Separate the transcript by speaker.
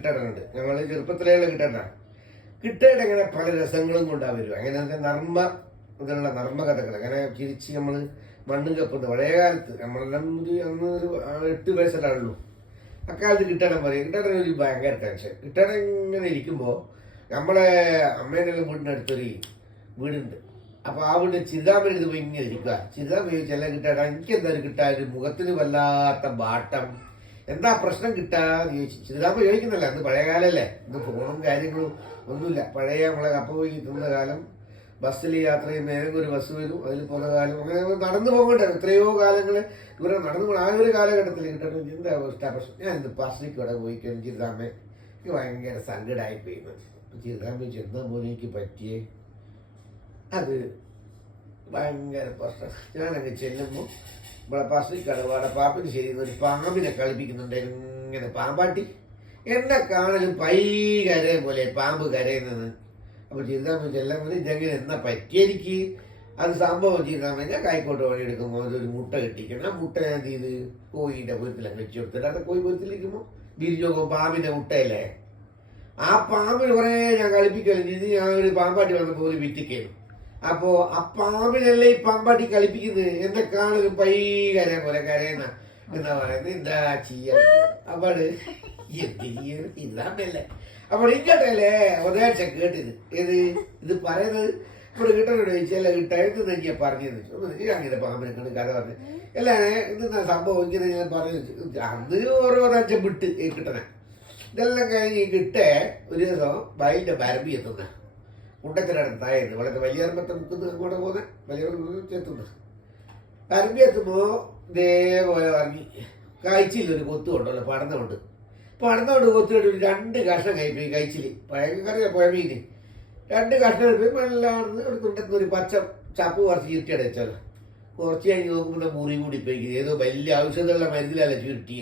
Speaker 1: കിട്ടണുണ്ട് ഞങ്ങൾ ചെറുപ്പത്തിലേ കിട്ടണ കിട്ടയുടെ അങ്ങനെ പല രസങ്ങളും കൊണ്ടാ വരും അങ്ങനെ നർമ്മ ഇതിലുള്ള നർമ്മകഥകൾ അങ്ങനെ ചിരിച്ച് നമ്മൾ മണ്ണും കപ്പുന്നു പഴയ കാലത്ത് നമ്മളെല്ലാം ഒരു അന്ന് ഒരു എട്ട് വയസ്സിലാണല്ലോ അക്കാലത്ത് കിട്ടണം പറയും. കിട്ടണ ഒരു ഭയങ്കര ടെൻഷൻ കിട്ടണ ഇങ്ങനെ ഇരിക്കുമ്പോൾ നമ്മളെ അമ്മേന്റെ വീടിന്റെ അടുത്തൊരു വീടുണ്ട്. അപ്പൊ ആ വീട് ചിന്താമണി ഇത് പോയി ഇങ്ങനെ ഇരിക്കുക ചിന്താമണി ചില കിട്ടാൻ എനിക്ക് എന്തായാലും കിട്ടാൻ മുഖത്തിന് വല്ലാത്ത ബാട്ടം എന്താ പ്രശ്നം കിട്ടാന്ന് ചോദിച്ചു. ചിന്താമണി ചോദിക്കുന്നില്ല അന്ന് പഴയ കാലല്ലേ. ഇന്ന് ഫോണും കാര്യങ്ങളും ഒന്നുമില്ല. പഴയ നമ്മളെ കപ്പ പോയി തിന്ന കാലം ബസ്സിൽ യാത്ര ചെയ്യുന്ന ഏതെങ്കിലും ഒരു ബസ് വരും അതിൽ പോകുന്ന കാലം അങ്ങനെ നടന്നു പോകണ്ടേ എത്രയോ കാലങ്ങൾ ഇവരെ നടന്നു പോകണം. ആ ഒരു കാലഘട്ടത്തിൽ കിട്ടണം. എന്താ പ്രശ്നം. ഞാൻ ഇന്ന് പാസ്റ്റിക്ക് ഇവിടെ പോയി കഴിഞ്ഞ്. ചിന്താമ്മ എനിക്ക് ഭയങ്കര സങ്കടമായി പോയിരുന്നു ചിന്താമ്മ ചെന്നാൽ പോലെ എനിക്ക് പറ്റിയേ? അത് ഭയങ്കര പ്രശ്നം. ഞാനങ്ങ് ചെല്ലുമ്പോൾ ഇവിടെ പസി കടവാട പാപ്പിന് ശരി ഒരു പാമ്പിനെ കളിപ്പിക്കുന്നുണ്ട്. ഇങ്ങനെ പാമ്പാട്ടി. എന്നെ കാണലും പൈ കരയും പോലെ പാമ്പ് കരയുന്നത്. അപ്പോൾ ചിന്താമ ചെല്ലാൻ മതി ഇതെങ്ങനെ എന്നാ പറ്റിയെനിക്ക് അത് സംഭവം ചെയ്താൽ മതി. ഞാൻ കായ്ക്കോട്ട് പണിയെടുക്കുമ്പോൾ അതൊരു മുട്ട കെട്ടിക്കണം. ആ മുട്ട ഞാൻ ചെയ്ത്? കോഴിന്റെ പൊരുത്തിലൊക്കെ വെച്ച് കൊടുത്തിട്ട് അത് കോഴി പൊരുത്തിലിരിക്കുമ്പോൾ ബിരിഞ്ഞോക്കും പാമ്പിന്റെ മുട്ടയല്ലേ? ആ പാമ്പിന് കുറേ ഞാൻ കളിപ്പിക്കലും ചെയ്ത് ഞാൻ ഒരു പാമ്പാട്ടി വന്നപ്പോൾ ഒരു വിറ്റിക്കേനും അപ്പോ ആ പാമ്പിനല്ലേ ഈ പാമ്പാട്ടി കളിപ്പിക്കുന്നത്? എന്തൊക്കെയാണ് ഒരു പൈകര പോലെ കരയുന്ന എന്താ പറയുന്നത്? എന്താ ചെയ്യാ? അപ്പാട് എന്തിരിയാണ് ഇതാമല്ലേ അപ്പോൾ ഇങ്ങോട്ടല്ലേ? ഒരാഴ്ച കേട്ടത് ഏത്? ഇത് പറയുന്നത്? ഇവിടെ കിട്ടണോട് ചോദിച്ചാൽ കിട്ടായിരുന്നു ഞാൻ പറഞ്ഞത്. അങ്ങനെ പാമ്പിനെ കണ്ട് കഥ പറഞ്ഞു. അല്ല ഇതെന്നാ സംഭവം? ഇങ്ങനെ ഞാൻ പറഞ്ഞു അന്ന് ഓരോ ഒരാഴ്ച വിട്ട് കിട്ടണേ. ഇതെല്ലാം കഴിഞ്ഞ് കിട്ടേ ഒരു ദിവസം വയലിന്റെ പരമ്പി എത്തുന്ന കുണ്ടത്തിനടുത്തായിരുന്നു വളരെ വലിയർമ്മത്തെ മുക്കുന്ന അങ്ങോട്ട് പോകുന്നത് വലിയ എത്തുന്നത് പരമ്പി എത്തുമ്പോൾ ഇതേപോലെ ഇറങ്ങി. കാഴ്ചയിലൊരു കൊത്തു കൊണ്ടല്ലോ പടന്നുകൊണ്ട് പടന്നുകൊണ്ട് കൊത്തു ഒരു രണ്ട് കഷ്ണം കഴിപ്പോയി കഴിച്ചിൽ ഭയങ്കര പുഴമീന് രണ്ട് കഷ്ണം കഴിപ്പോയി നല്ലാണെന്ന് ഒരു തുണ്ടത്തുനിന്ന് ഒരു പച്ച ചപ്പ് കുറച്ച് ചുരുട്ടിയാണ് വെച്ചാലോ കുറച്ച് കഴിഞ്ഞ് നോക്കുമ്പോൾ മുറി കൂടി പോയി. ഏതോ വലിയ ഔഷധമുള്ള മരുന്നിലല്ല ചുരുട്ടി